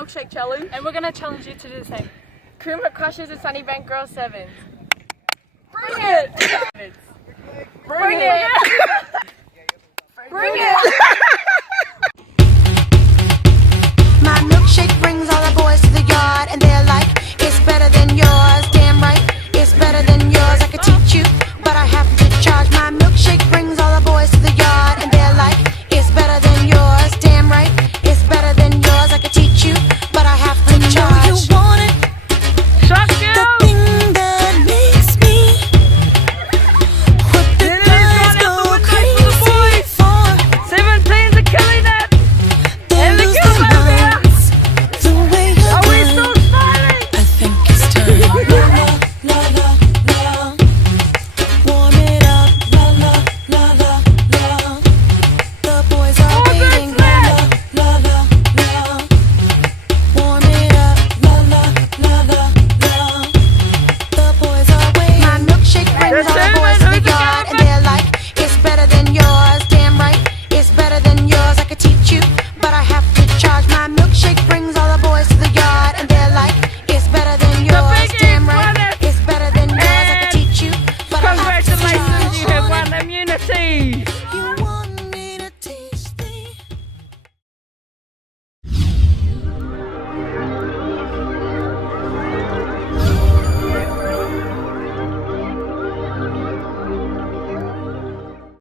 milkshake challenge. And we're gonna challenge you to do the same. Kuma crushes a Sunnybank Girl 7. Bring it! Bring it! Bring it! My milkshake brings all the boys to the yard, and they're like, it's better than yours. Damn right, it's better than yours. I could teach you, but I have to charge. My milkshake brings all the boys to the yard, and they're like, it's better than yours. Damn right, it's better than yours. I could teach you, but I have to charge. You want it? Shut you! The thing that makes me what the guys go crazy for. 17's are killing it! They And the lose girls their over here. minds the way you're Are we doing. still smiling? I think it's time. La la la la la. Warm it up. La la la la la. The boys are waiting. La la la la. Warm it up. La la la la la. The boys are waiting. My milkshake brings all the boys